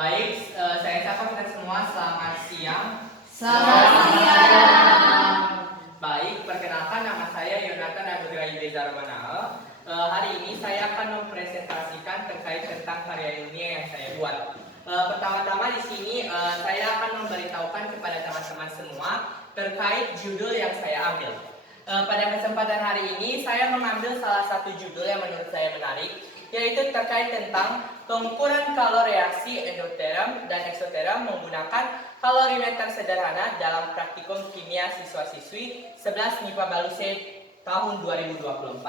Baik, saya sapa kita semua selamat siang. Selamat siang. Baik, perkenalkan nama saya Yonatan Anugrah Ibezar Manal. Hari ini saya akan mempresentasikan terkait tentang karya ilmiah yang saya buat. Pertama-tama di sini saya akan memberitahukan kepada teman-teman semua terkait judul yang saya ambil. Pada kesempatan hari ini saya mengambil salah satu judul yang menurut saya menarik, yaitu terkait tentang pengukuran kalor reaksi endoterm dan eksoterm menggunakan kalorimeter sederhana dalam praktikum kimia siswa-siswi 11 MIPA Baluse tahun 2024.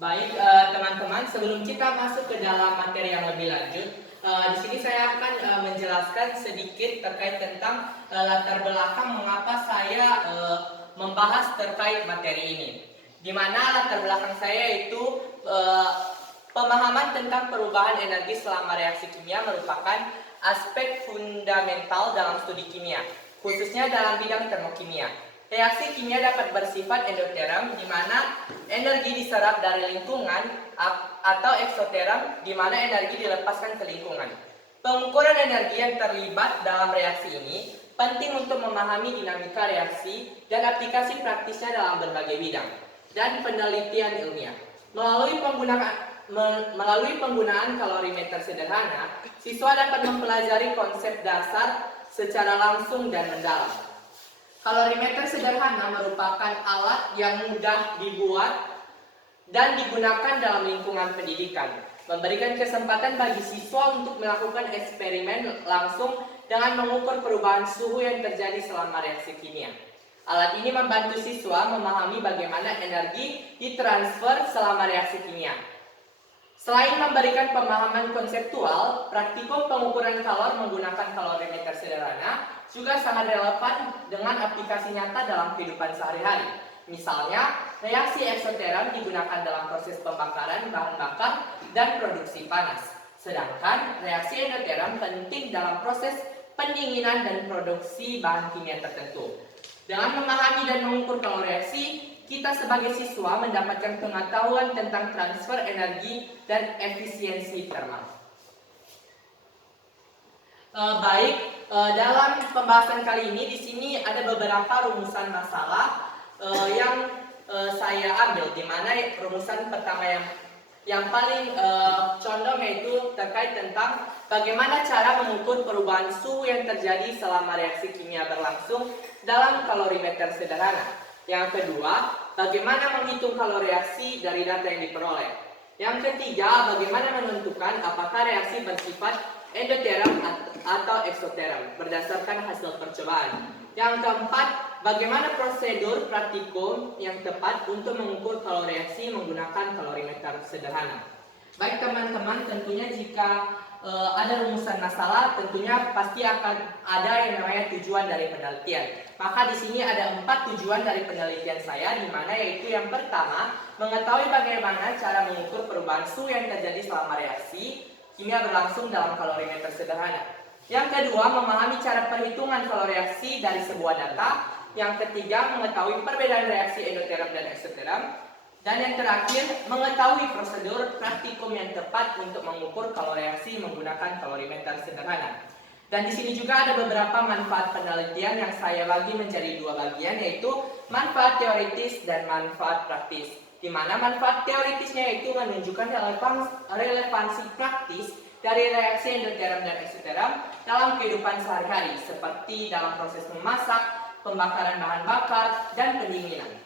Baik, teman-teman, sebelum kita masuk ke dalam materi yang lebih lanjut, di sini saya akan menjelaskan sedikit terkait tentang latar belakang mengapa saya membahas terkait materi ini. Di mana latar belakang saya itu pemahaman tentang perubahan energi selama reaksi kimia merupakan aspek fundamental dalam studi kimia, khususnya dalam bidang termokimia. Reaksi kimia dapat bersifat endoterm, di mana energi diserap dari lingkungan, atau eksoterm, di mana energi dilepaskan ke lingkungan. Pengukuran energi yang terlibat dalam reaksi ini penting untuk memahami dinamika reaksi dan aplikasi praktisnya dalam berbagai bidang dan penelitian ilmiah. Melalui penggunaan kalorimeter sederhana, siswa dapat mempelajari konsep dasar secara langsung dan mendalam. Kalorimeter sederhana merupakan alat yang mudah dibuat dan digunakan dalam lingkungan pendidikan, memberikan kesempatan bagi siswa untuk melakukan eksperimen langsung dengan mengukur perubahan suhu yang terjadi selama reaksi kimia. Alat ini membantu siswa memahami bagaimana energi ditransfer selama reaksi kimia. Selain memberikan pemahaman konseptual, praktikum pengukuran kalor menggunakan kalorimeter sederhana juga sangat relevan dengan aplikasi nyata dalam kehidupan sehari-hari. Misalnya, reaksi eksoterm digunakan dalam proses pembakaran bahan bakar dan produksi panas. Sedangkan reaksi endoterm penting dalam proses pendinginan dan produksi bahan kimia tertentu. Dengan memahami dan mengukur kalor reaksi, kita sebagai siswa mendapatkan pengetahuan tentang transfer energi dan efisiensi termal. Dalam pembahasan kali ini di sini ada beberapa rumusan masalah yang saya ambil, di mana rumusan pertama yang paling condong yaitu terkait tentang bagaimana cara mengukur perubahan suhu yang terjadi selama reaksi kimia berlangsung dalam kalorimeter sederhana. Yang kedua, bagaimana menghitung kalor reaksi dari data yang diperoleh. Yang ketiga, bagaimana menentukan apakah reaksi bersifat endoterm atau eksoterm berdasarkan hasil percobaan. Yang keempat, bagaimana prosedur praktikum yang tepat untuk mengukur kalor reaksi menggunakan kalorimeter sederhana. Baik teman-teman, tentunya jika ada rumusan masalah, tentunya pasti akan ada yang namanya tujuan dari penelitian. Maka di sini ada 4 tujuan dari penelitian saya, di mana yaitu yang pertama, mengetahui bagaimana cara mengukur perubahan suhu yang terjadi selama reaksi kimia berlangsung dalam kalorimeter sederhana. Yang kedua, memahami cara perhitungan kalor reaksi dari sebuah data. Yang ketiga, mengetahui perbedaan reaksi endoterm dan eksoterm. Dan yang terakhir, mengetahui prosedur praktikum yang tepat untuk mengukur kalor reaksi menggunakan kalorimeter sederhana. Dan di sini juga ada beberapa manfaat penelitian yang saya bagi menjadi 2 bagian, yaitu manfaat teoritis dan manfaat praktis. Di mana manfaat teoritisnya yaitu menunjukkan relevansi praktis dari reaksi endoterm dan eksoterm dalam kehidupan sehari-hari, seperti dalam proses memasak, pembakaran bahan bakar, dan pendinginan.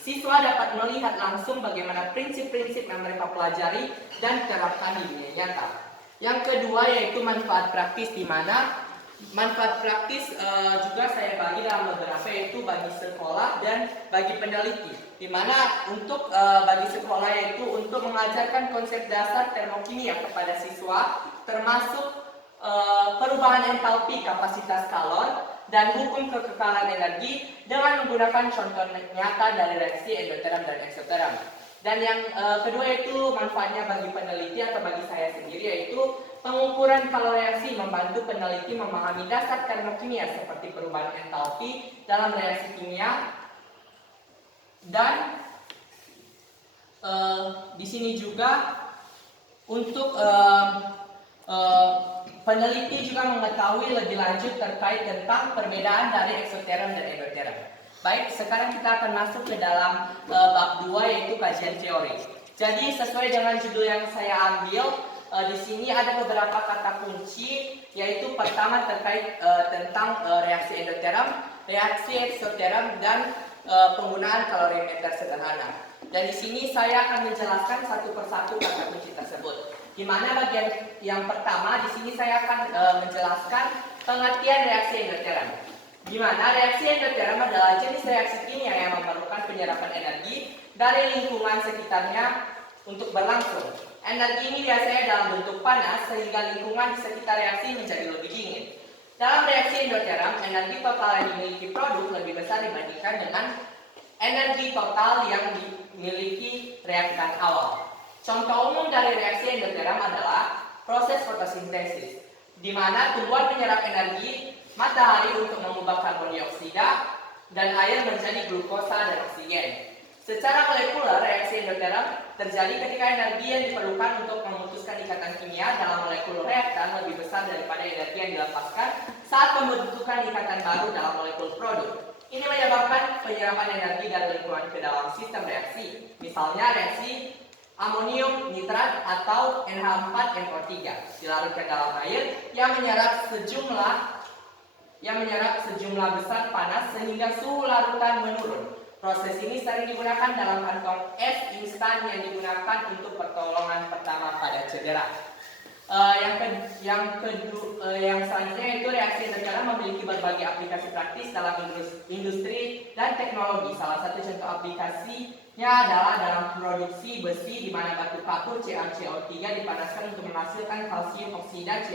Siswa dapat melihat langsung bagaimana prinsip-prinsip yang mereka pelajari dan terapkan di dunia nyata. Yang kedua yaitu manfaat praktis, di mana manfaat praktis juga saya bagi dalam beberapa, yaitu bagi sekolah dan bagi peneliti. Di mana untuk bagi sekolah yaitu untuk mengajarkan konsep dasar termokimia kepada siswa, termasuk perubahan entalpi kapasitas kalor dan hukum kekekalan energi dengan menggunakan contoh nyata dari reaksi endoterm dan eksoterm. Dan yang kedua yaitu manfaatnya bagi peneliti atau bagi saya sendiri, yaitu pengukuran kalor reaksi membantu peneliti memahami dasar termokimia seperti perubahan entalpi dalam reaksi kimia dan Di sini juga untuk peneliti juga mengetahui lebih lanjut terkait tentang perbedaan dari eksoterm dan endoterm. Baik, sekarang kita akan masuk ke dalam bab 2 yaitu kajian teori. Jadi sesuai dengan judul yang saya ambil, di sini ada beberapa kata kunci, yaitu pertama terkait tentang reaksi endoterm, reaksi eksoterm, dan penggunaan kalorimeter sederhana. Dan di sini saya akan menjelaskan satu persatu kata kunci tersebut. Di mana bagian yang pertama di sini saya akan menjelaskan pengertian reaksi endoterm. Di mana reaksi endoterm adalah jenis reaksi kimia yang memerlukan penyerapan energi dari lingkungan sekitarnya untuk berlangsung. Energi ini biasanya dalam bentuk panas sehingga lingkungan di sekitar reaksi menjadi lebih dingin. Dalam reaksi endoterm, energi total yang dimiliki produk lebih besar dibandingkan dengan energi total yang dimiliki reaktan awal. Contoh umum dari reaksi endoterm adalah proses fotosintesis, di mana tumbuhan menyerap energi matahari untuk mengubah karbon dioksida dan air menjadi glukosa dan oksigen. Secara molekuler, reaksi endoterm terjadi ketika energi yang diperlukan untuk memutuskan ikatan kimia dalam molekul reaktan lebih besar daripada energi yang dilepaskan saat pembentukan ikatan baru dalam molekul produk. Ini menyebabkan penyerapan energi dari lingkungan ke dalam sistem reaksi, misalnya reaksi amonium nitrat atau NH4NO3 dilarutkan dalam air yang menyerap sejumlah besar panas sehingga suhu larutan menurun. Proses ini sering digunakan dalam kantong es instan yang digunakan untuk pertolongan pertama pada cedera. Yang selanjutnya itu reaksi endoterm memiliki berbagai aplikasi praktis dalam industri dan teknologi. Salah satu contoh aplikasinya adalah dalam produksi besi, di mana batu kapur CaCO3 dipanaskan untuk menghasilkan kalsium oksida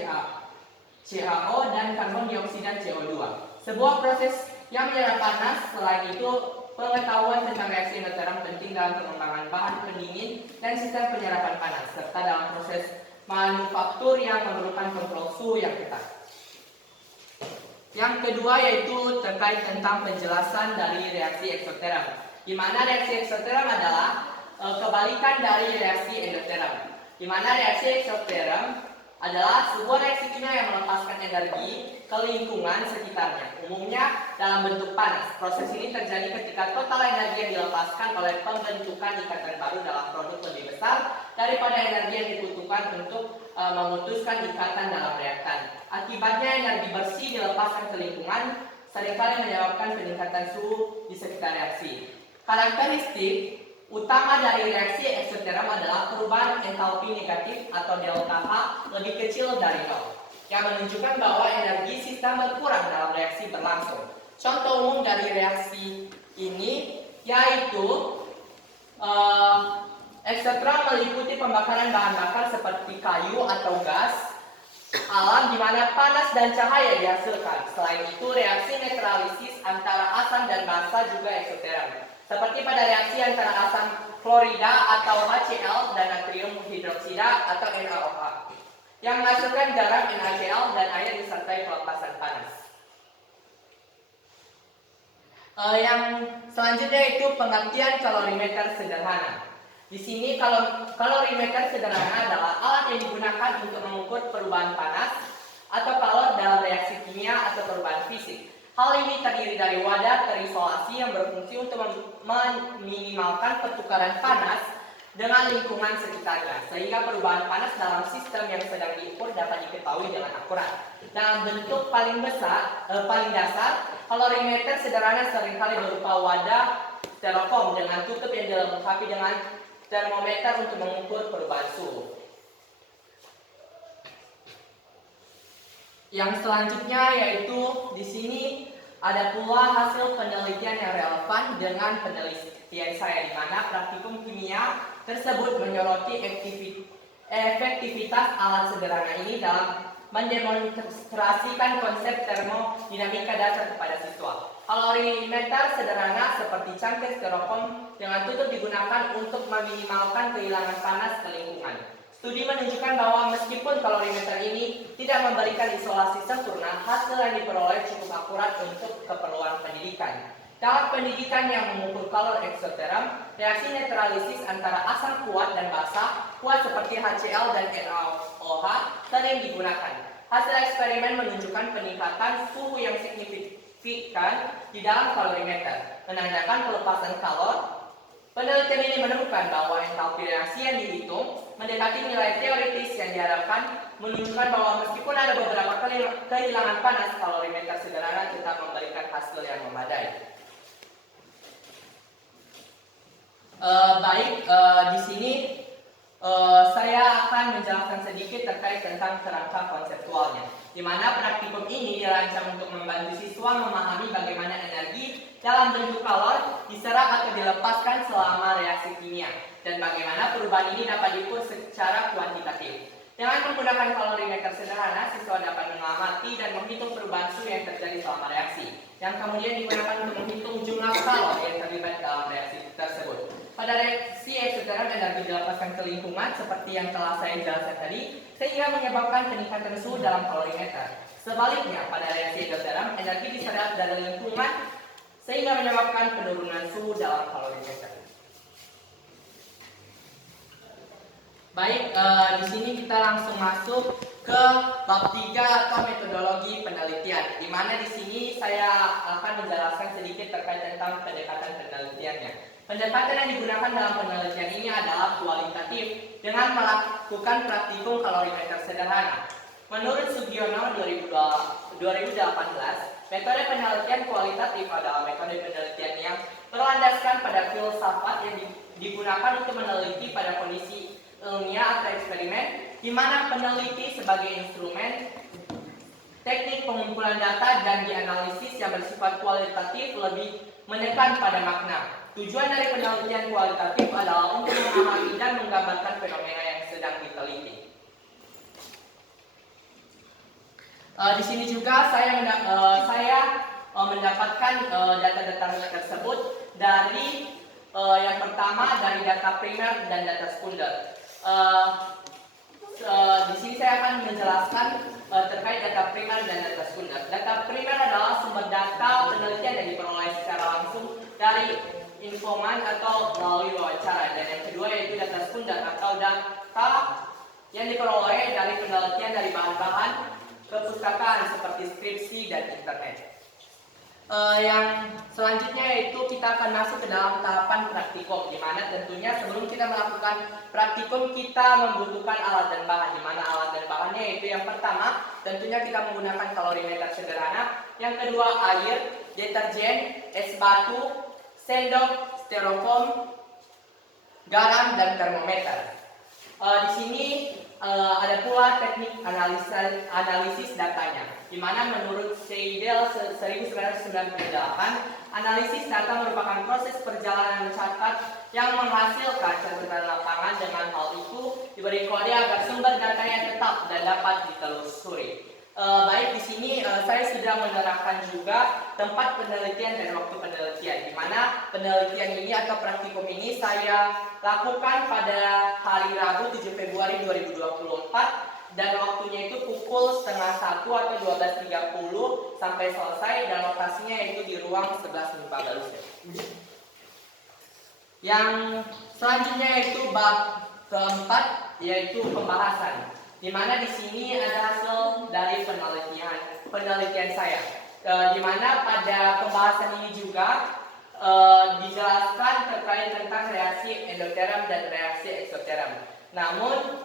CaO dan karbon dioksida CO2. Sebuah proses yang menyerap panas. Selain itu, pengetahuan tentang reaksi endoterm penting dalam pengembangan bahan pendingin dan sistem penyerapan panas, serta dalam proses manufaktur yang memerlukan kontrol suhu yang ketat. Yang kedua yaitu terkait tentang penjelasan dari reaksi eksoterm, di mana reaksi eksoterm adalah kebalikan dari reaksi endoterm. Di mana reaksi eksoterm adalah sebuah reaksi kimia yang melepaskan energi ke lingkungan sekitarnya, umumnya dalam bentuk panas. Proses ini terjadi ketika total energi yang dilepaskan oleh pembentukan ikatan baru dalam produk lebih besar daripada energi yang dibutuhkan untuk memutuskan ikatan dalam reaktan. Akibatnya energi bersih dilepaskan ke lingkungan, seringkali menyebabkan peningkatan suhu di sekitar reaksi. Karakteristik utama dari reaksi eksoterm adalah perubahan entalpi negatif atau delta H lebih kecil dari 0, yang menunjukkan bahwa energi sistem berkurang dalam reaksi berlangsung. Contoh umum dari reaksi ini yaitu eksoterm meliputi pembakaran bahan bakar seperti kayu atau gas alam di mana panas dan cahaya dihasilkan. Selain itu, reaksi neutralisis antara asam dan basa juga eksoterm, seperti pada reaksi antara asam klorida atau HCl dan natrium hidroksida atau NaOH, yang menghasilkan garam NaCl dan air disertai pelepasan panas. Yang selanjutnya itu pengertian kalorimeter sederhana. Di sini kalorimeter sederhana adalah alat yang digunakan untuk mengukur perubahan panas atau kalor dalam reaksi kimia atau perubahan fisik. Hal ini terdiri dari wadah terisolasi yang berfungsi untuk meminimalkan pertukaran panas dengan lingkungan sekitarnya, sehingga perubahan panas dalam sistem yang sedang diukur dapat diketahui dengan akurat. Dalam bentuk paling dasar, kalorimeter sederhana seringkali berupa wadah styrofoam dengan tutup yang dilengkapi dengan termometer untuk mengukur perubahan suhu. Yang selanjutnya yaitu di sini ada pula hasil penelitian yang relevan dengan penelitian saya, di mana praktikum kimia tersebut menyoroti efektivitas alat sederhana ini dalam mendemonstrasikan konsep termodinamika dasar kepada siswa. Kalorimeter sederhana seperti cangkir styrofoam dengan tutup digunakan untuk meminimalkan kehilangan panas ke lingkungan. Studi menunjukkan bahwa meskipun kalorimeter ini tidak memberikan isolasi sempurna, hasil yang diperoleh cukup akurat untuk keperluan pendidikan. Dalam pendidikan yang mengukur kalor eksoterm, reaksi neutralisis antara asam kuat dan basa kuat seperti HCl dan NaOH sering digunakan. Hasil eksperimen menunjukkan peningkatan suhu yang signifikan di dalam kalorimeter, menandakan pelepasan kalor. Penelitian ini menemukan bahwa entalpi reaksi yang dihitung mendekati nilai teoritis yang diharapkan, menunjukkan bahwa meskipun ada beberapa kehilangan panas, kalorimeter sederhana tetap memberikan hasil yang memadai. Di sini saya akan menjelaskan sedikit terkait tentang kerangka konseptualnya, di mana praktikum ini dirancang untuk membantu siswa memahami bagaimana energi dalam bentuk kalor diserap atau dilepaskan selama reaksi kimia, dan bagaimana perubahan ini dapat diukur secara kuantitatif. Dengan menggunakan kalorimeter sederhana, siswa dapat mengamati dan menghitung perubahan suhu yang terjadi selama reaksi, yang kemudian digunakan untuk menghitung jumlah kalor yang terlibat dalam reaksi tersebut. Pada reaksi eksoterm, energi dilepaskan ke lingkungan seperti yang telah saya jelaskan tadi, sehingga menyebabkan peningkatan suhu dalam kalorimeter. Sebaliknya, pada reaksi eksoterm, energi diserap dari lingkungan sehingga menyebabkan penurunan suhu dalam kalorimeter. Di sini kita langsung masuk ke bab 3 atau metodologi penelitian, di mana di sini saya akan menjelaskan sedikit terkait tentang pendekatan penelitiannya. Pendekatan yang digunakan dalam penelitian ini adalah kualitatif dengan melakukan praktikum kalorimeter sederhana. Menurut Sugiono 2018, metode penelitian kualitatif adalah metode penelitian yang berlandaskan pada filsafat yang digunakan untuk meneliti pada kondisi ilmiah atau eksperimen, di mana peneliti sebagai instrumen teknik pengumpulan data dan dianalisis yang bersifat kualitatif lebih menekan pada makna. Tujuan dari penelitian kualitatif adalah untuk memahami dan menggambarkan fenomena yang sedang diteliti. Di sini juga saya mendapatkan data-data tersebut dari yang pertama dari data primer dan data sekunder. Di sini saya akan menjelaskan terkait data primer dan data sekunder. Data primer adalah sumber data penelitian yang diperoleh secara langsung dari informan atau melalui wawancara, dan yang kedua yaitu data sekunder atau data yang diperoleh dari penelitian dari bahan-bahan perpustakaan seperti skripsi dan internet. Yang selanjutnya yaitu kita akan masuk ke dalam tahapan praktikum, di mana tentunya sebelum kita melakukan praktikum kita membutuhkan alat dan bahan, di mana alat dan bahannya yaitu yang pertama tentunya kita menggunakan kalorimeter sederhana, yang kedua air, deterjen, es batu, sendok, styrofoam, garam, dan termometer. Di sini ada pula teknik analisis datanya, di mana menurut Seidel 1998, analisis data merupakan proses perjalanan mencatat yang menghasilkan catatan lapangan. Dengan hal itu diberi kode agar sumber datanya tetap dan dapat ditelusuri. Di sini saya sudah menerapkan juga tempat penelitian dan waktu penelitian, di mana penelitian ini atau praktikum ini saya lakukan pada hari Rabu 7 Februari 2024, dan waktunya itu pukul 12:30 atau 12:30 sampai selesai, dan lokasinya itu di ruang 11 MIPA Balusev. Yang selanjutnya itu bab keempat yaitu pembahasan, di mana di sini ada hasil dari penelitian saya, di mana pada pembahasan ini juga dijelaskan terkait tentang reaksi endoterm dan reaksi eksoterm. Namun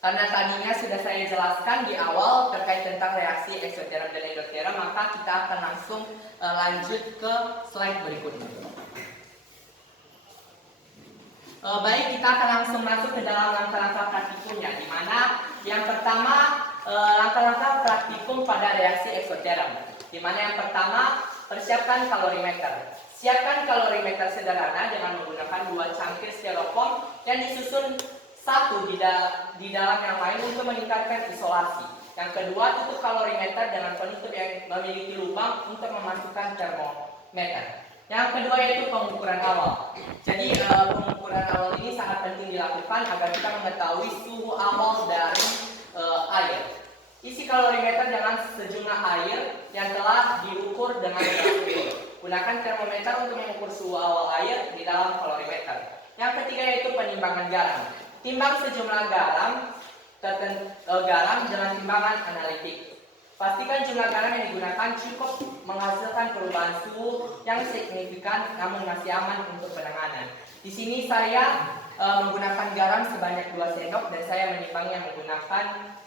karena tadinya sudah saya jelaskan di awal terkait tentang reaksi eksoterm dan endoterm, maka kita akan langsung lanjut ke slide berikutnya. Kita akan langsung masuk ke dalam langkah-langkah praktikumnya, di mana yang pertama langkah-langkah praktikum pada reaksi eksoterm, di mana yang pertama persiapkan kalorimeter. Siapkan kalorimeter sederhana dengan menggunakan 2 cangkir styrofoam yang disusun satu di dalam yang lain untuk meningkatkan isolasi. Yang kedua, tutup kalorimeter dengan penutup yang memiliki lubang untuk memasukkan termometer. Yang kedua yaitu pengukuran awal. Jadi pengukuran awal ini sangat penting dilakukan agar kita mengetahui suhu awal dari air. Isi kalorimeter dengan sejumlah air yang telah diukur dengan berat. gunakan termometer untuk mengukur suhu awal air di dalam kalorimeter. Yang ketiga yaitu penimbangan garam. Timbang sejumlah garam dengan timbangan analitik. Pastikan jumlah garam yang digunakan cukup menghasilkan perubahan suhu yang signifikan namun masih aman untuk penanganan. Di sini saya menggunakan garam sebanyak 2 sendok dan saya menimbangnya menggunakan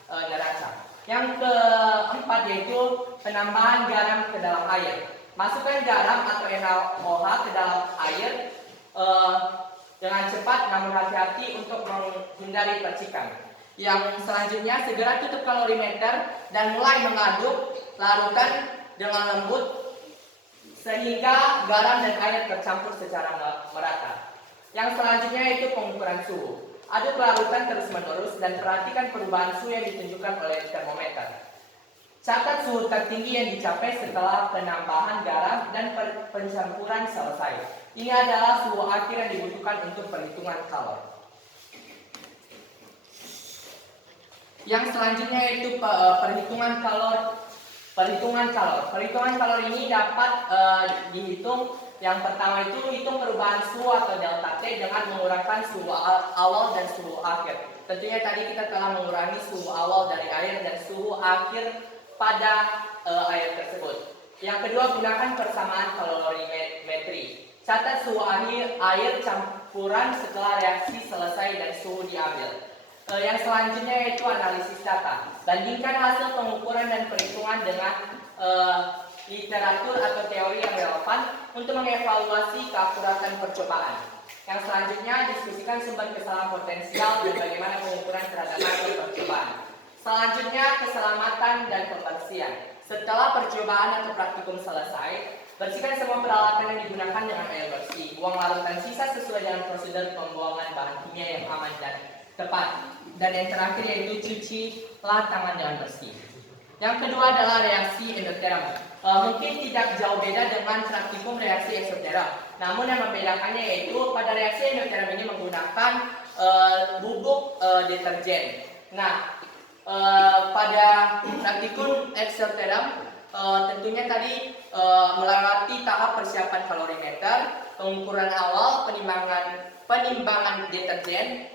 neraca. Yang keempat yaitu penambahan garam ke dalam air. Masukkan garam atau NaOH ke dalam air dengan cepat namun hati-hati untuk menghindari percikan. Yang selanjutnya segera tutup kalorimeter dan mulai mengaduk, larutkan dengan lembut sehingga garam dan air tercampur secara merata. Yang selanjutnya yaitu pengukuran suhu. Aduk larutan terus-menerus dan perhatikan perubahan suhu yang ditunjukkan oleh termometer. Catat suhu tertinggi yang dicapai setelah penambahan garam dan pencampuran selesai. Ini adalah suhu akhir yang dibutuhkan untuk perhitungan kalor. Yang selanjutnya yaitu perhitungan kalor. Perhitungan kalor ini dapat dihitung. Yang pertama itu hitung perubahan suhu atau delta T dengan mengurangkan suhu awal dan suhu akhir. Tentunya tadi kita telah mengurangi suhu awal dari air dan suhu akhir pada air tersebut. Yang kedua, gunakan persamaan kalorimetri. Catat suhu air campuran setelah reaksi selesai dan suhu diambil. Yang selanjutnya yaitu analisis data. Bandingkan hasil pengukuran dan perhitungan dengan literatur atau teori yang relevan untuk mengevaluasi keakuratan percobaan. Yang selanjutnya, diskusikan sumber kesalahan potensial dan bagaimana pengukuran terhadap hasil percobaan. Selanjutnya, keselamatan dan pembersihan. Setelah percobaan atau praktikum selesai, bersihkan semua peralatan yang digunakan dengan air bersih. Buang larutan sisa sesuai dengan prosedur pembuangan bahan kimia yang aman dan tepat. Dan yang terakhir yaitu cucilah tangan dengan bersih. Yang kedua adalah reaksi endoterm. Mungkin tidak jauh beda dengan praktikum reaksi eksoterm. Namun yang membedakannya yaitu pada reaksi endoterm ini menggunakan bubuk deterjen. Nah, pada praktikum eksoterm tentunya tadi melewati tahap persiapan kalorimeter, pengukuran awal, penimbangan deterjen,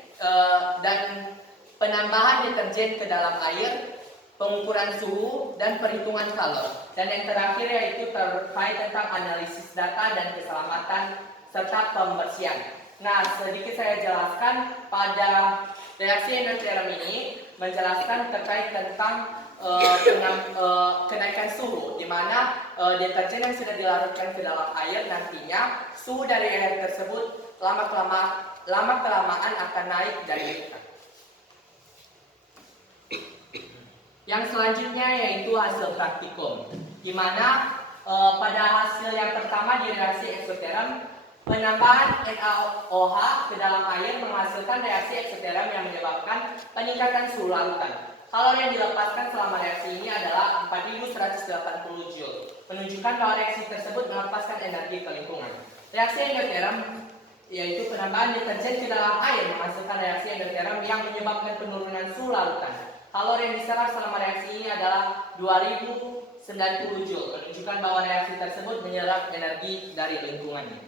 dan penambahan deterjen ke dalam air, pengukuran suhu, dan perhitungan kalor. Dan yang terakhir yaitu terkait tentang analisis data dan keselamatan serta pembersihan. Nah, sedikit saya jelaskan pada reaksi endoterm ini menjelaskan terkait tentang kenaikan suhu, di mana deterjen yang sudah dilarutkan ke dalam air nantinya suhu dari air tersebut lama-kelamaan akan naik dari. Yang selanjutnya yaitu hasil praktikum, di mana pada hasil yang pertama di reaksi eksoterm, penambahan NaOH ke dalam air menghasilkan reaksi eksoterm yang menyebabkan peningkatan suhu larutan. Kalori yang dilepaskan selama reaksi ini adalah 4180 Joule, menunjukkan bahwa reaksi tersebut melepaskan energi ke lingkungan. Reaksi endoterm yaitu penambahan deterjen ke dalam air menghasilkan reaksi endoterm yang menyebabkan penurunan suhu larutan. Kalori yang diserap selama reaksi ini adalah 2090 Joule, menunjukkan bahwa reaksi tersebut menyerap energi dari lingkungannya.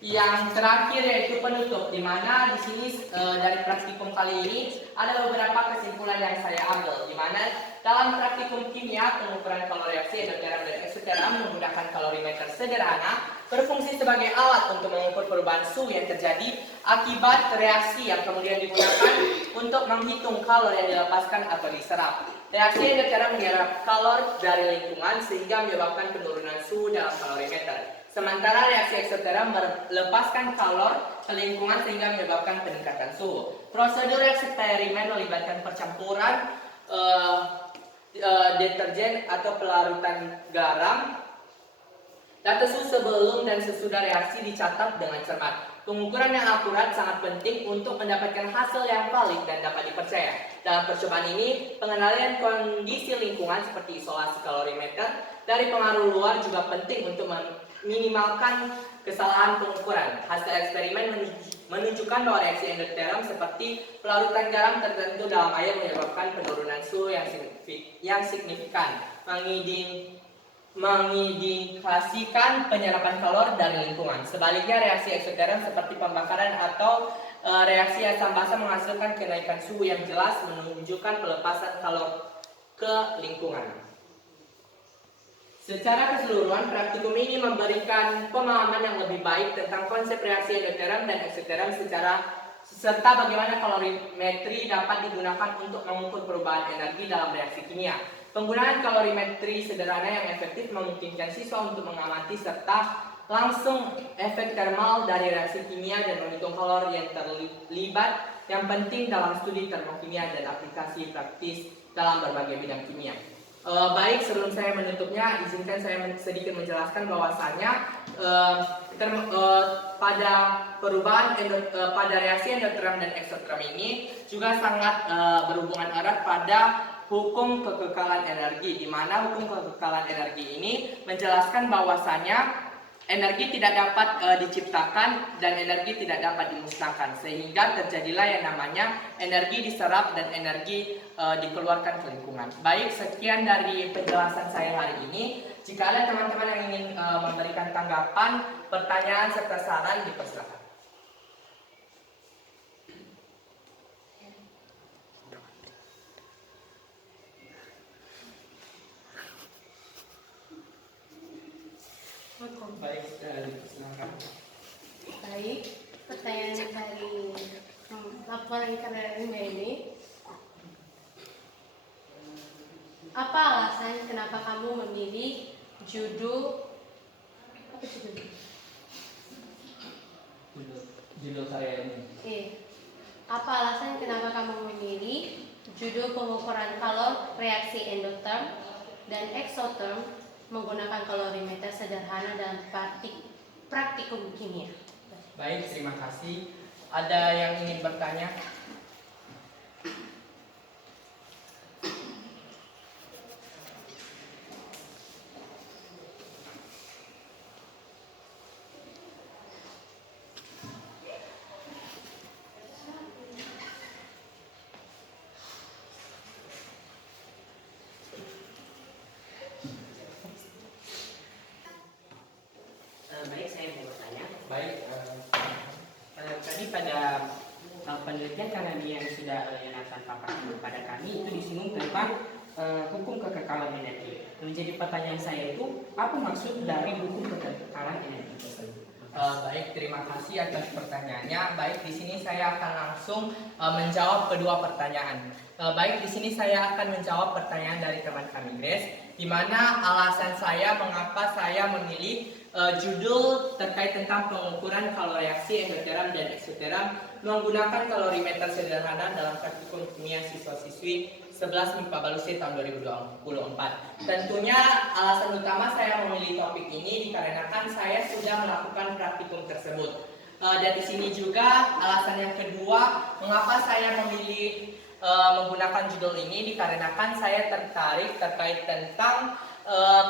Yang terakhir yaitu penutup, di mana di sini dari praktikum kali ini ada beberapa kesimpulan yang saya ambil, di mana dalam praktikum kimia pengukuran kalori reaksi endoterm dan eksoterm menggunakan kalorimeter sederhana berfungsi sebagai alat untuk mengukur perubahan suhu yang terjadi akibat reaksi yang kemudian digunakan untuk menghitung kalori yang dilepaskan atau diserap. Reaksi endoterm menyerap kalori dari lingkungan sehingga menyebabkan penurunan suhu dalam kalorimeter. Sementara reaksi eksoterm melepaskan kalori ke lingkungan sehingga menyebabkan peningkatan suhu. Prosedur eksperimen melibatkan percampuran deterjen atau pelarutan garam. Data suhu sebelum dan sesudah reaksi dicatat dengan cermat. Pengukuran yang akurat sangat penting untuk mendapatkan hasil yang valid dan dapat dipercaya. Dalam percobaan ini, pengenalan kondisi lingkungan seperti isolasi kalorimeter dari pengaruh luar juga penting untuk minimalkan kesalahan pengukuran. Hasil eksperimen menunjukkan bahwa reaksi endoterm seperti pelarutan garam tertentu dalam air menyebabkan penurunan suhu yang signifikan, mengindikasikan penyerapan kalor dari lingkungan. Sebaliknya, reaksi eksoterm seperti pembakaran atau reaksi asam basa menghasilkan kenaikan suhu yang jelas menunjukkan pelepasan kalor ke lingkungan. Secara keseluruhan, praktikum ini memberikan pemahaman yang lebih baik tentang konsep reaksi endoterm dan eksoterm serta bagaimana kalorimetri dapat digunakan untuk mengukur perubahan energi dalam reaksi kimia. Penggunaan kalorimetri sederhana yang efektif memungkinkan siswa untuk mengamati serta langsung efek termal dari reaksi kimia dan menghitung kalor yang terlibat yang penting dalam studi termokimia dan aplikasi praktis dalam berbagai bidang kimia. Baik, sebelum saya menutupnya, izinkan saya sedikit menjelaskan bahwasanya pada perubahan pada reaksi endoterm dan eksoterm ini juga sangat berhubungan erat pada hukum kekekalan energi, di mana hukum kekekalan energi ini menjelaskan bahwasanya energi tidak dapat diciptakan dan energi tidak dapat dimusnahkan, sehingga terjadilah yang namanya energi diserap dan energi dikeluarkan ke lingkungan. Baik, sekian dari penjelasan saya hari ini. Jika ada teman-teman yang ingin memberikan tanggapan, pertanyaan serta saran, dipersilakan. Baik, silakan. Baik, pertanyaan dari laporan karya ini. Apa alasan kenapa kamu memilih judul karya ini? Apa alasan kenapa kamu memilih judul pengukuran kalor reaksi endotherm dan exotherm menggunakan kalorimeter sederhana dalam praktikum kimia? Baik, terima kasih. Ada yang ingin bertanya? Baik, saya mau bertanya. Baik, Tadi pada penelitian kami yang sudah Yonatan paparkan kepada kami itu disinggung tentang hukum kekekalan energi. Menjadi pertanyaan saya itu, apa maksud dari hukum kekekalan energi tersebut? baik, terima kasih atas pertanyaannya. Baik, di sini saya akan langsung menjawab kedua pertanyaan. Baik, di sini saya akan menjawab pertanyaan dari teman kami Grace, di mana alasan saya mengapa saya memilih judul terkait tentang pengukuran kalori reaksi endoterm dan eksoterm menggunakan kalorimeter sederhana dalam praktikum kimia siswa-siswi 11 MIPA Balus C tahun 2024. Tentunya alasan utama saya memilih topik ini dikarenakan saya sudah melakukan praktikum tersebut. Dan di sini juga alasan yang kedua mengapa saya memilih menggunakan judul ini dikarenakan saya tertarik terkait tentang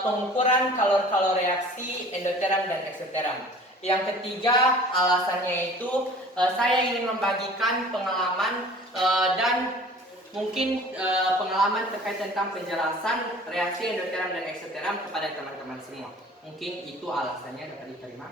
pengukuran kalor reaksi endoterm dan eksoterm. Yang ketiga alasannya itu saya ingin membagikan pengalaman dan mungkin pengalaman terkait tentang penjelasan reaksi endoterm dan eksoterm kepada teman-teman semua. Mungkin itu alasannya dapat diterima.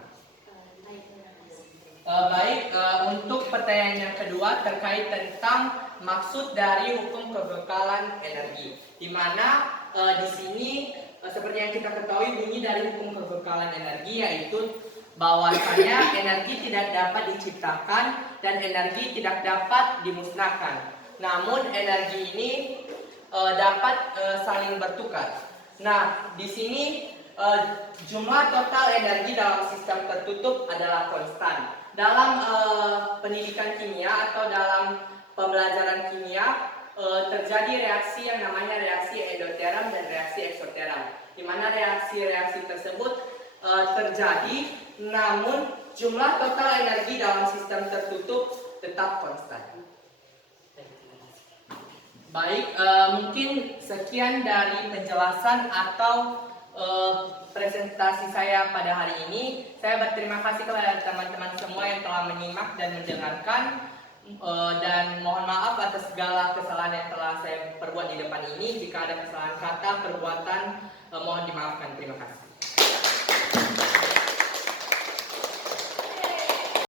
Baik, untuk pertanyaan yang kedua terkait tentang maksud dari hukum kekekalan energi, di mana di sini seperti yang kita ketahui bunyi dari hukum kekekalan energi yaitu bahwasanya energi tidak dapat diciptakan dan energi tidak dapat dimusnahkan. Namun energi ini dapat saling bertukar. Nah, di sini jumlah total energi dalam sistem tertutup adalah konstan. Dalam pendidikan kimia atau dalam pembelajaran kimia terjadi reaksi yang namanya reaksi endoterm dan reaksi eksoterm, di mana reaksi-reaksi tersebut terjadi, namun jumlah total energi dalam sistem tertutup tetap konstan. Baik, mungkin sekian dari penjelasan atau presentasi saya pada hari ini. Saya berterima kasih kepada teman-teman semua yang telah menyimak dan mendengarkan. dan mohon maaf atas segala kesalahan yang telah saya perbuat di depan ini. Jika ada kesalahan kata, perbuatan, mohon dimaafkan. Terima kasih.